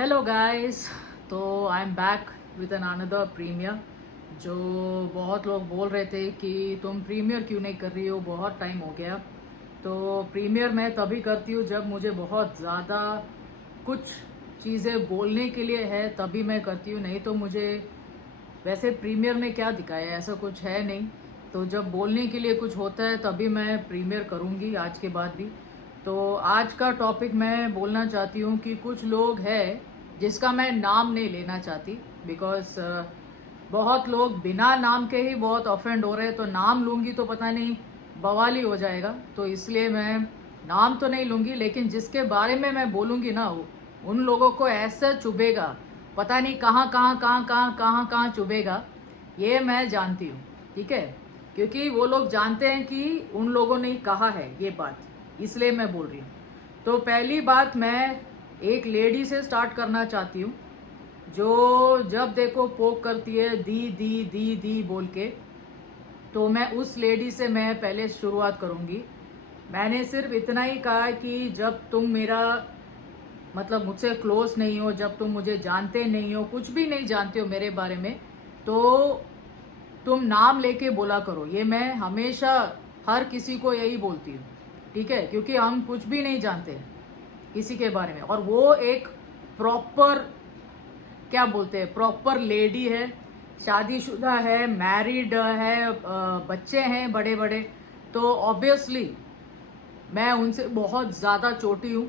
Hello guys. तो I am back with an another premiere. जो बहुत लोग बोल रहे थे कि तुम प्रीमियर क्यों नहीं कर रही हो, बहुत टाइम हो गया। तो प्रीमियर मैं तभी करती हूँ जब मुझे बहुत ज़्यादा कुछ चीज़ें बोलने के लिए है, तभी मैं करती हूँ। नहीं तो मुझे वैसे प्रीमियर में क्या दिखाया है, ऐसा कुछ है नहीं। तो जब बोलने के लिए कुछ होता है तभी मैं प्रीमियर करूँगी, आज के बाद भी। तो आज का टॉपिक मैं बोलना चाहती हूँ कि कुछ लोग हैं जिसका मैं नाम नहीं लेना चाहती, बिकॉज बहुत लोग बिना नाम के ही बहुत ऑफेंड हो रहे हैं। तो नाम लूँगी तो पता नहीं बवाली हो जाएगा, तो इसलिए मैं नाम तो नहीं लूँगी, लेकिन जिसके बारे में मैं बोलूँगी ना, उन लोगों को ऐसा चुभेगा, पता नहीं कहाँ कहाँ कहाँ कहाँ कहाँ कहाँ चुभेगा, ये मैं जानती हूँ। ठीक है, क्योंकि वो लोग जानते हैं कि उन लोगों ने कहा है ये बात, इसलिए मैं बोल रही हूँ। तो पहली बात मैं एक लेडी से स्टार्ट करना चाहती हूँ, जो जब देखो पोक करती है दी दी दी दी बोल के। तो मैं उस लेडी से मैं पहले शुरुआत करूँगी। मैंने सिर्फ इतना ही कहा कि जब तुम मेरा मतलब मुझसे क्लोज नहीं हो, जब तुम मुझे जानते नहीं हो, कुछ भी नहीं जानते हो मेरे बारे में, तो तुम नाम लेके बोला करो। ये मैं हमेशा हर किसी को यही बोलती हूँ। ठीक है, क्योंकि हम कुछ भी नहीं जानते हैं किसी के बारे में, और वो एक प्रॉपर, क्या बोलते हैं, प्रॉपर लेडी है, शादीशुदा है, मैरिड है, बच्चे हैं बड़े बड़े। तो ऑब्वियसली मैं उनसे बहुत ज़्यादा छोटी हूँ,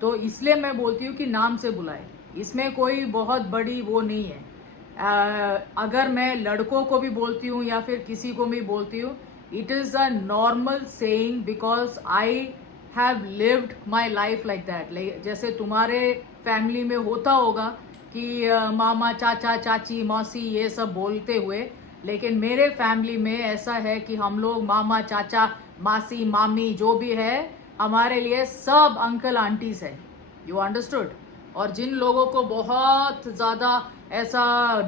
तो इसलिए मैं बोलती हूँ कि नाम से बुलाए। इसमें कोई बहुत बड़ी वो नहीं है। अगर मैं लड़कों को भी बोलती हूँ या फिर किसी को भी बोलती हूँ, it is a normal saying, because I have lived my life like that. जैसे तुम्हारे फैमिली में होता होगा कि मामा चाचा चाची मौसी ये सब बोलते हुए, लेकिन मेरे फैमिली में ऐसा है कि हम लोग मामा चाचा मासी मामी जो भी है, हमारे लिए सब अंकल आंटीज है। You understood. और जिन लोगों को बहुत ज़्यादा ऐसा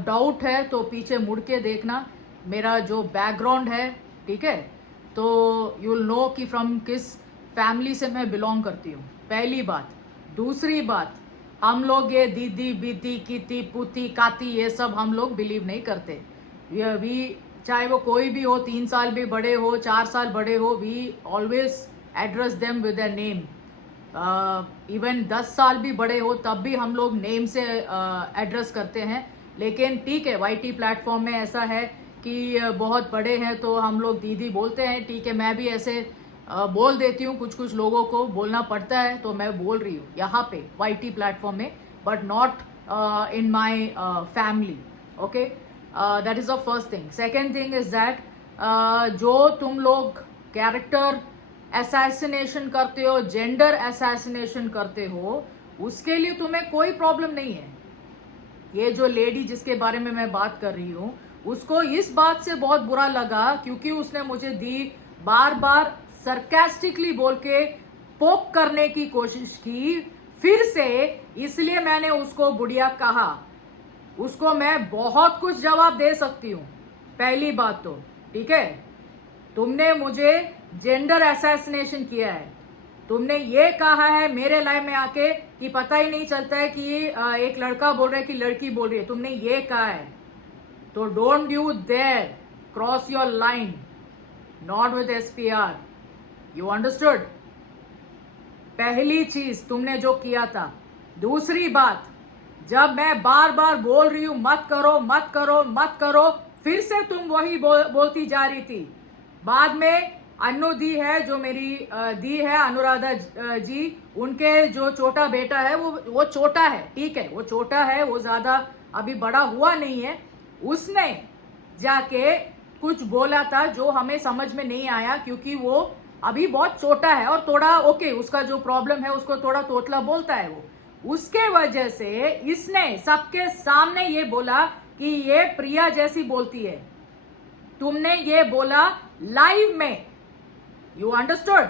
डाउट है तो पीछे मुड़ के देखना, मेरा जो बैकग्राउंड है, ठीक है, तो यू विल नो कि फ्रॉम किस फैमिली से मैं बिलोंग करती हूँ। पहली बात। दूसरी बात, हम लोग ये दीदी बीती कीती पुती काती ये सब हम लोग बिलीव नहीं करते। वी चाहे वो कोई भी हो, 3 साल भी बड़े हो, 4 साल बड़े हो, we always address them with their name. Even 10 साल भी बड़े हो तब भी हम लोग नेम से एड्रेस करते हैं। लेकिन ठीक है, वाईटी प्लेटफॉर्म में ऐसा है कि बहुत बड़े हैं तो हम लोग दीदी बोलते हैं। ठीक है, मैं भी ऐसे बोल देती हूँ, कुछ कुछ लोगों को बोलना पड़ता है तो मैं बोल रही हूँ यहाँ पे वाईटी प्लेटफॉर्म में, but not in my family. Okay, that is the first thing. Second thing is that, जो तुम लोग कैरेक्टर असैसिनेशन करते हो, जेंडर असैसिनेशन करते हो, उसके लिए तुम्हें कोई प्रॉब्लम नहीं है। ये जो लेडी जिसके बारे में मैं बात कर रही हूँ, उसको इस बात से बहुत बुरा लगा क्योंकि उसने मुझे दी बार बार सरकास्टिकली बोल के पोक करने की कोशिश की फिर से, इसलिए मैंने उसको बुढ़िया कहा। उसको मैं बहुत कुछ जवाब दे सकती हूँ। पहली बात तो ठीक है, तुमने मुझे जेंडर असैसिनेशन किया है। तुमने ये कहा है मेरे लाइफ में आके कि पता ही नहीं चलता है कि एक लड़का बोल रहा है कि लड़की बोल रही है। तुमने ये कहा है, तो don't you dare cross your line, not with SPR. You understood. पहली चीज तुमने जो किया था। दूसरी बात, जब मैं बार बार बोल रही हूं मत करो मत करो मत करो, फिर से तुम वही बोलती जा रही थी। बाद में अनु दी है, जो मेरी दी है अनुराधा जी, उनके जो छोटा बेटा है, वो छोटा है, ठीक है, वो छोटा है, वो ज्यादा अभी बड़ा हुआ नहीं है। उसने जाके कुछ बोला था जो हमें समझ में नहीं आया, क्योंकि वो अभी बहुत छोटा है और थोड़ा ओके, उसका जो प्रॉब्लम है उसको थोड़ा तोतला बोलता है वो। उसके वजह से इसने सबके सामने ये बोला कि ये प्रिया जैसी बोलती है। तुमने ये बोला लाइव में। You understood.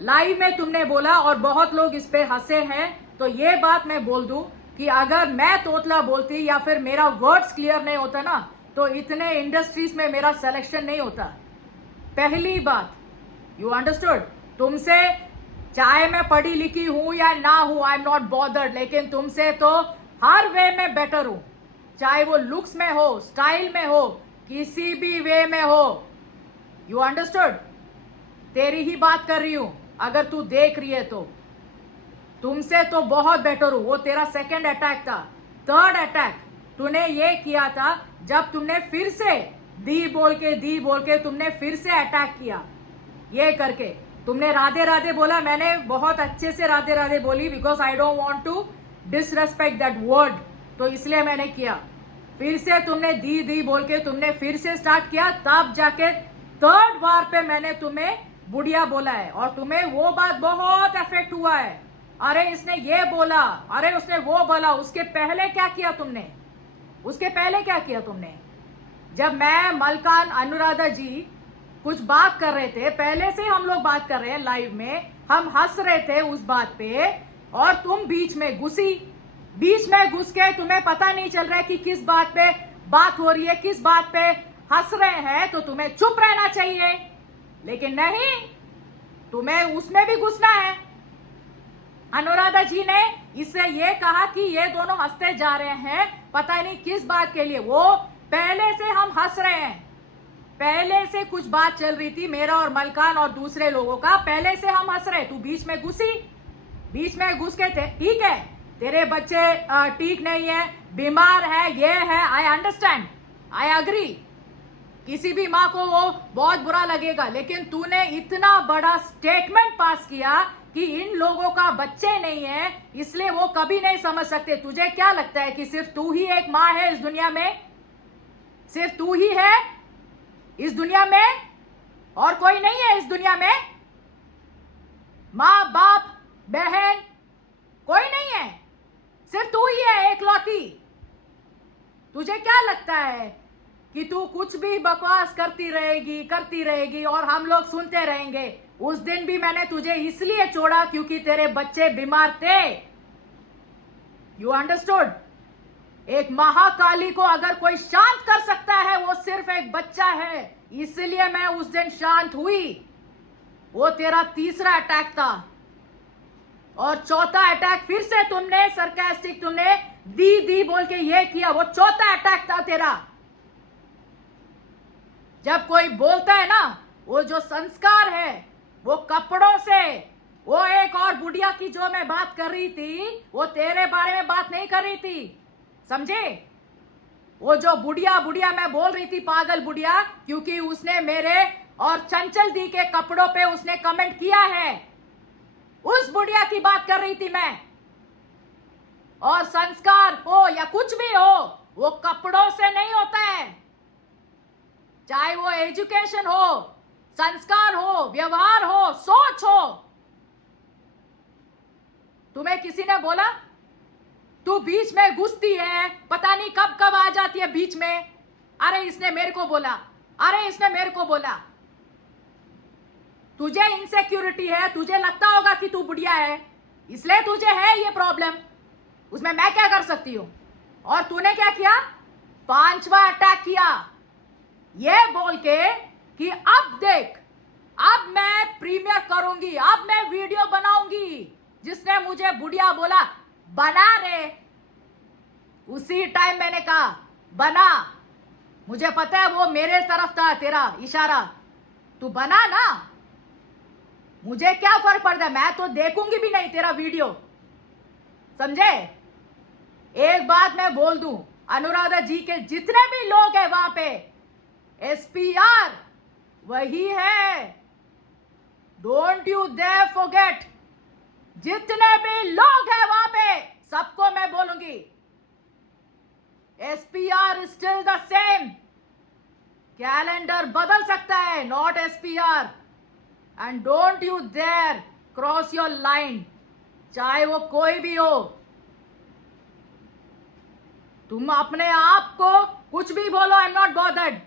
लाइव में तुमने बोला और बहुत लोग इस पे हंसे हैं। तो ये बात मैं बोल दूं कि अगर मैं तोतला बोलती या फिर मेरा वर्ड्स क्लियर नहीं होता ना, तो इतने इंडस्ट्रीज में मेरा सिलेक्शन नहीं होता। पहली बात, यू अंडरस्टूड। तुमसे चाहे मैं पढ़ी लिखी हूं या ना हूं, आई एम नॉट बॉदर्ड, लेकिन तुमसे तो हर वे में बेटर हूं, चाहे वो लुक्स में हो, स्टाइल में हो, किसी भी वे में हो। You understood? तेरी ही बात कर रही हूं, अगर तू देख रही है तो तुमसे तो बहुत बेटर हूं। वो तेरा सेकंड अटैक था। थर्ड अटैक तूने ये किया था जब तुमने फिर से दी बोल के तुमने फिर से अटैक किया। ये करके तुमने राधे राधे बोला, मैंने बहुत अच्छे से राधे राधे बोली, because I don't want to disrespect that word, तो इसलिए मैंने किया। फिर से तुमने दी बोल के तुमने फिर से स्टार्ट किया, तब जाके थर्ड बार पे मैंने तुम्हें बुढ़िया बोला है, और तुम्हें वो बात बहुत इफेक्ट हुआ है। अरे इसने ये बोला, अरे उसने वो बोला। उसके पहले क्या किया तुमने? उसके पहले क्या किया तुमने? जब मैं, मलकान, अनुराधा जी कुछ बात कर रहे थे, पहले से हम लोग बात कर रहे हैं लाइव में, हम हंस रहे थे उस बात पे, और तुम बीच में घुसी। बीच में घुस के तुम्हें पता नहीं चल रहा है कि किस बात पे बात हो रही है, किस बात पे हंस रहे हैं, तो तुम्हें चुप रहना चाहिए, लेकिन नहीं, तुम्हें उसमें भी घुसना है। अनुराधा जी ने इससे ये कहा कि ये दोनों हंसते जा रहे हैं, पता नहीं किस बात के लिए। वो पहले से हम हंस रहे हैं, पहले से कुछ बात चल रही थी मेरा और मलकान और दूसरे लोगों का, पहले से हम हंस रहे। तू बीच में घुसी, बीच में घुस के थे। ठीक है, तेरे बच्चे ठीक नहीं है, बीमार है, ये है, आई अंडरस्टैंड, आई अग्री, किसी भी माँ को वो बहुत बुरा लगेगा, लेकिन तूने इतना बड़ा स्टेटमेंट पास किया कि इन लोगों का बच्चे नहीं है, इसलिए वो कभी नहीं समझ सकते। तुझे क्या लगता है कि सिर्फ तू ही एक माँ है इस दुनिया में? सिर्फ तू ही है इस दुनिया में, और कोई नहीं है इस दुनिया में? माँ, बाप, बहन कोई नहीं है, सिर्फ तू ही है एकलौती। तुझे क्या लगता है कि तू कुछ भी बकवास करती रहेगी और हम लोग सुनते रहेंगे? उस दिन भी मैंने तुझे इसलिए छोड़ा क्योंकि तेरे बच्चे बीमार थे। You understood? एक महाकाली को अगर कोई शांत कर सकता है, वो सिर्फ एक बच्चा है, इसलिए मैं उस दिन शांत हुई। वो तेरा तीसरा अटैक था, और चौथा अटैक फिर से तुमने सरकास्टिक, तुमने दी बोल के ये किया। वो चौथा अटैक था तेरा। जब कोई बोलता है ना, वो जो संस्कार है, वो कपड़ों से, वो एक और बुढ़िया की जो मैं बात कर रही थी, वो तेरे बारे में बात नहीं कर रही थी, समझे? वो जो बुढ़िया मैं बोल रही थी, पागल बुढ़िया, क्योंकि उसने मेरे और चंचल दी के कपड़ों पे उसने कमेंट किया है, उस बुढ़िया की बात कर रही थी मैं। और संस्कार हो या कुछ भी हो, वो कपड़ों से नहीं होता है, चाहे वो एजुकेशन हो, संस्कार हो, व्यवहार हो, सोच हो। तुम्हें किसी ने बोला? तू बीच में घुसती है, पता नहीं कब कब आ जाती है बीच में। अरे इसने मेरे को बोला, अरे इसने मेरे को बोला। तुझे इनसिक्योरिटी है, तुझे लगता होगा कि तू बुढ़िया है, इसलिए तुझे है ये प्रॉब्लम। उसमें मैं क्या कर सकती हूं? और तूने क्या किया? पांचवा अटैक किया, ये बोल के कि अब देख, अब मैं प्रीमियर करूंगी, अब मैं वीडियो बनाऊंगी। जिसने मुझे बुढ़िया बोला, बना रे। उसी टाइम मैंने कहा बना। मुझे पता है वो मेरे तरफ था तेरा इशारा, तू बना ना, मुझे क्या फर्क पड़ता है, मैं तो देखूंगी भी नहीं तेरा वीडियो, समझे? एक बात मैं बोल दूं, अनुराधा जी के जितने भी लोग हैं वहां पे, एसपीआर वही है, डोंट यू देयर फॉरगेट। जितने भी लोग हैं वहां पे, सबको मैं बोलूंगी, SPR still the same. Calendar बदल सकता है, not SPR. And don't you dare cross your line, चाहे वो कोई भी हो। तुम अपने आप को कुछ भी बोलो, आई एम नॉट बॉदर्ड।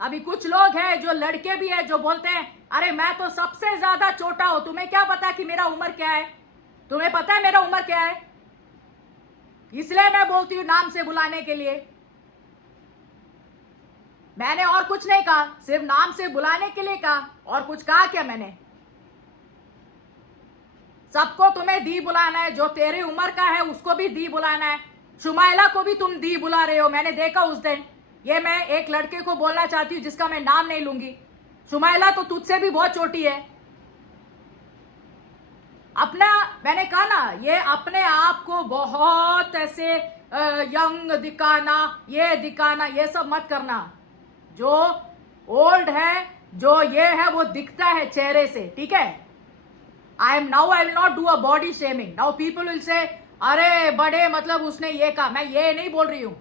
अभी कुछ लोग हैं जो लड़के भी हैं जो बोलते हैं, अरे मैं तो सबसे ज्यादा छोटा हूं, तुम्हें क्या पता कि मेरा उम्र क्या है? तुम्हें पता है मेरा उम्र क्या है? इसलिए मैं बोलती हूं नाम से बुलाने के लिए। मैंने और कुछ नहीं कहा, सिर्फ नाम से बुलाने के लिए कहा। और कुछ कहा क्या मैंने? सबको तुम्हें दी बुलाना है, जो तेरी उम्र का है उसको भी दी बुलाना है। शुमाइला को भी तुम दी बुला रहे हो, मैंने देखा उस दिन। ये मैं एक लड़के को बोलना चाहती हूँ जिसका मैं नाम नहीं लूंगी। शुमाइला तो तुझसे भी बहुत छोटी है। अपना, मैंने कहा ना, ये अपने आप को बहुत ऐसे यंग दिखाना, ये दिखाना, ये सब मत करना। जो ओल्ड है, जो ये है, वो दिखता है चेहरे से, ठीक है। I will not do a body shaming. Now people will say अरे बड़े मतलब उसने ये कहा, मैं ये नहीं बोल रही हूं।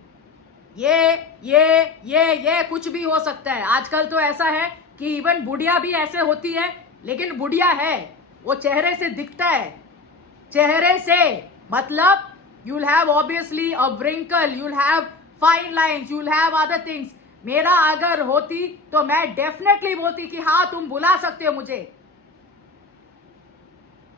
ये कुछ भी हो सकता है। आजकल तो ऐसा है कि इवन बुढ़िया भी ऐसे होती है, लेकिन बुढ़िया है, वो चेहरे से दिखता है। चेहरे से मतलब you'll have obviously a wrinkle, you'll have fine lines, you'll have other things. मेरा अगर होती तो मैं डेफिनेटली बोलती कि हाँ तुम बुला सकते हो मुझे।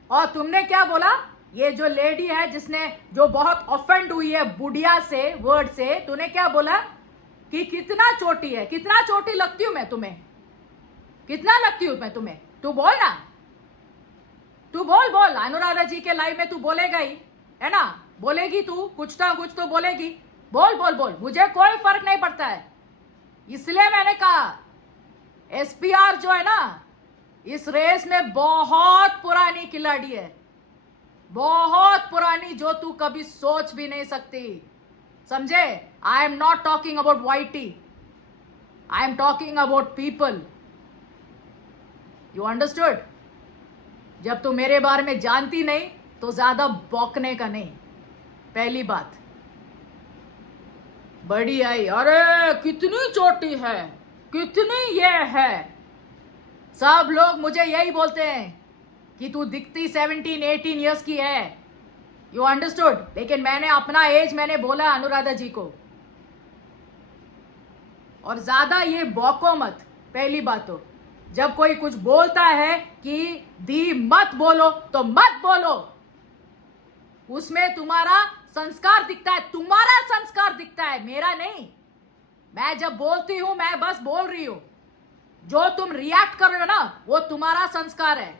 और तुमने क्या बोला, ये जो लेडी है जिसने, जो बहुत ऑफेंड हुई है बुढ़िया से, वर्ड से, तूने क्या बोला कि कितना छोटी है, कितना छोटी लगती हूं मैं तुम्हें, कितना लगती हूं मैं तुम्हें? तू बोल ना, तू बोल। अनुराधा जी के लाइव में तू बोलेगा ही, है ना, बोलेगी तू, कुछ ना कुछ तो बोलेगी। बोल, मुझे कोई फर्क नहीं पड़ता है। इसलिए मैंने कहा एसपीआर जो है ना, इस रेस में बहुत पुरानी खिलाड़ी है, बहुत पुरानी, जो तू कभी सोच भी नहीं सकती, समझे। I am not talking about whitey, I am talking about people. You understood? जब तू मेरे बारे में जानती नहीं तो ज्यादा बौकने का नहीं, पहली बात। बड़ी आई, अरे कितनी छोटी है, कितनी ये है। सब लोग मुझे यही बोलते हैं कि तू दिखती 17-18 इयर्स की है। You understood? लेकिन मैंने अपना एज मैंने बोला अनुराधा जी को। और ज्यादा ये बौको मत, पहली बात तो। जब कोई कुछ बोलता है कि दी मत बोलो तो मत बोलो, उसमें तुम्हारा संस्कार दिखता है, तुम्हारा संस्कार दिखता है, मेरा नहीं। मैं जब बोलती हूं मैं बस बोल रही हूं, जो तुम रिएक्ट कर रहे हो ना वो तुम्हारा संस्कार है।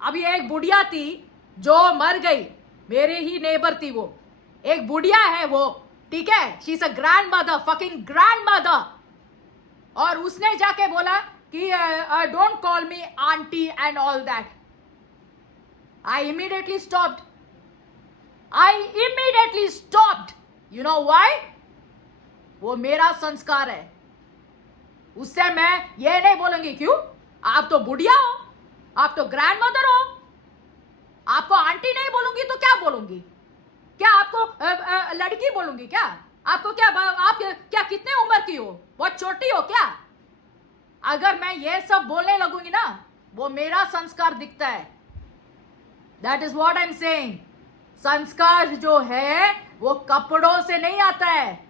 अभी एक बुढ़िया थी जो मर गई, मेरे ही नेबर थी वो, एक बुढ़िया है वो, ठीक है, she is a grand mother, fucking grand mother. और उसने जाके बोला कि don't call me aunty and all that. I immediately stopped. You know why? वो मेरा संस्कार है, उससे मैं ये नहीं बोलूंगी क्यों, आप तो बुढ़िया हो, आप तो ग्रैंड मदर हो, आपको आंटी नहीं बोलूंगी तो क्या बोलूंगी? क्या आपको लड़की बोलूंगी क्या? आपको क्या, आप क्या कितने उम्र की हो, बहुत छोटी हो क्या? अगर मैं ये सब बोलने लगूंगी ना, वो मेरा संस्कार दिखता है। That is what I am saying. संस्कार जो है वो कपड़ों से नहीं आता है,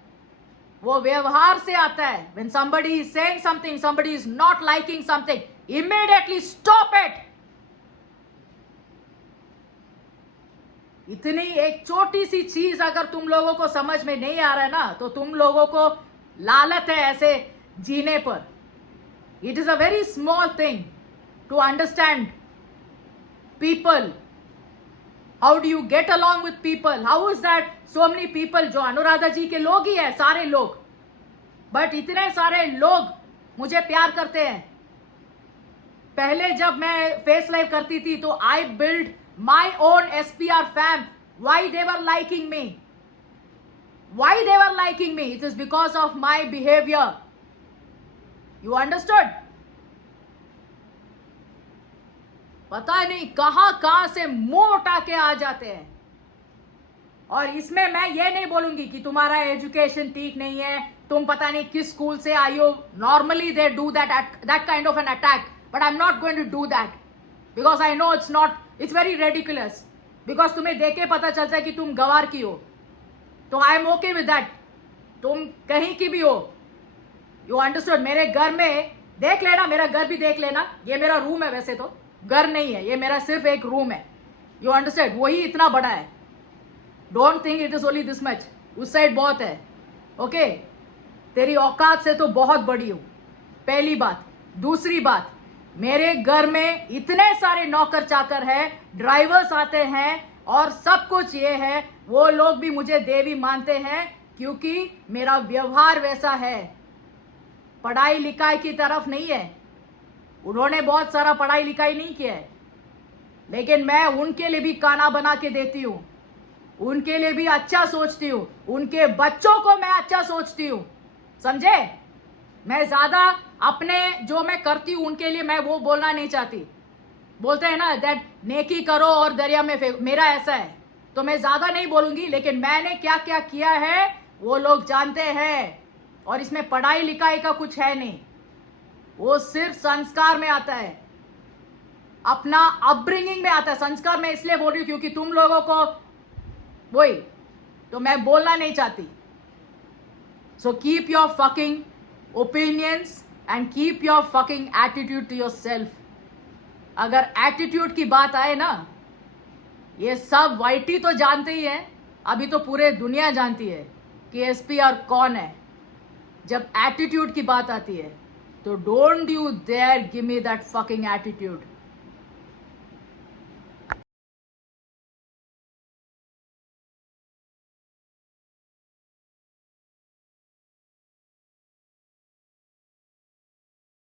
वो व्यवहार से आता है। When somebody is saying something, somebody is not liking something, immediately stop it. इतनी एक छोटी सी चीज अगर तुम लोगों को समझ में नहीं आ रहा है ना, तो तुम लोगों को लालत है ऐसे जीने पर। It is a very small thing to understand people. How do you get along with people? How is that so many people, जो अनुराधा जी के लोग ही है सारे लोग, बट इतने सारे लोग मुझे प्यार करते हैं। पहले जब मैं फेस लाइव करती थी तो I build my own SPR fam. Why they were liking me? Why they were liking me? It is because of my behaviour. You understood? पता नहीं कहां से मुंह उठा के आ जाते हैं। और इसमें मैं ये नहीं बोलूंगी कि तुम्हारा एजुकेशन ठीक नहीं है, तुम पता नहीं किस स्कूल से आई हो। Normally they do that kind of an attack, but I am not going to do that because I know it's very ridiculous. Because तुम्हें देख के पता चलता है कि तुम गवार की हो, तो I M okay with that. तुम कहीं की भी हो, यू अंडरस्टूड? मेरे घर में देख लेना, मेरा घर भी देख लेना। ये मेरा रूम है, वैसे तो घर नहीं है, ये मेरा सिर्फ एक रूम है। You understand? वही इतना बड़ा है। Don't think it is only this much. उस साइड बहुत है। ओके तेरी औकात से तो बहुत बड़ी हूं, पहली बात। दूसरी बात, मेरे घर में इतने सारे नौकर चाकर हैं, ड्राइवर्स आते हैं और सब कुछ ये है, वो लोग भी मुझे देवी मानते हैं क्योंकि मेरा व्यवहार वैसा है। पढ़ाई लिखाई की तरफ नहीं है, उन्होंने बहुत सारा पढ़ाई लिखाई नहीं किया है, लेकिन मैं उनके लिए भी खाना बना के देती हूँ, उनके लिए भी अच्छा सोचती हूँ, उनके बच्चों को मैं अच्छा सोचती हूँ, समझे। मैं ज्यादा अपने जो मैं करती हूँ उनके लिए मैं वो बोलना नहीं चाहती। बोलते हैं ना दैट नेकी करो और दरिया में फेंको, मेरा ऐसा है तो मैं ज्यादा नहीं बोलूंगी, लेकिन मैंने क्या क्या किया है वो लोग जानते हैं। और इसमें पढ़ाई लिखाई का कुछ है नहीं, वो सिर्फ संस्कार में आता है, अपना अपब्रिंगिंग में आता है। संस्कार में इसलिए बोल रही हूं क्योंकि तुम लोगों को वही तो मैं बोलना नहीं चाहती। So keep your fucking opinions and keep your fucking attitude to yourself. अगर एटीट्यूड की बात आए ना, ये सब वाइटी तो जानते ही है, अभी तो पूरे दुनिया जानती है कि एसपीआर कौन है। जब एटीट्यूड की बात आती है तो don't you dare give me that fucking attitude.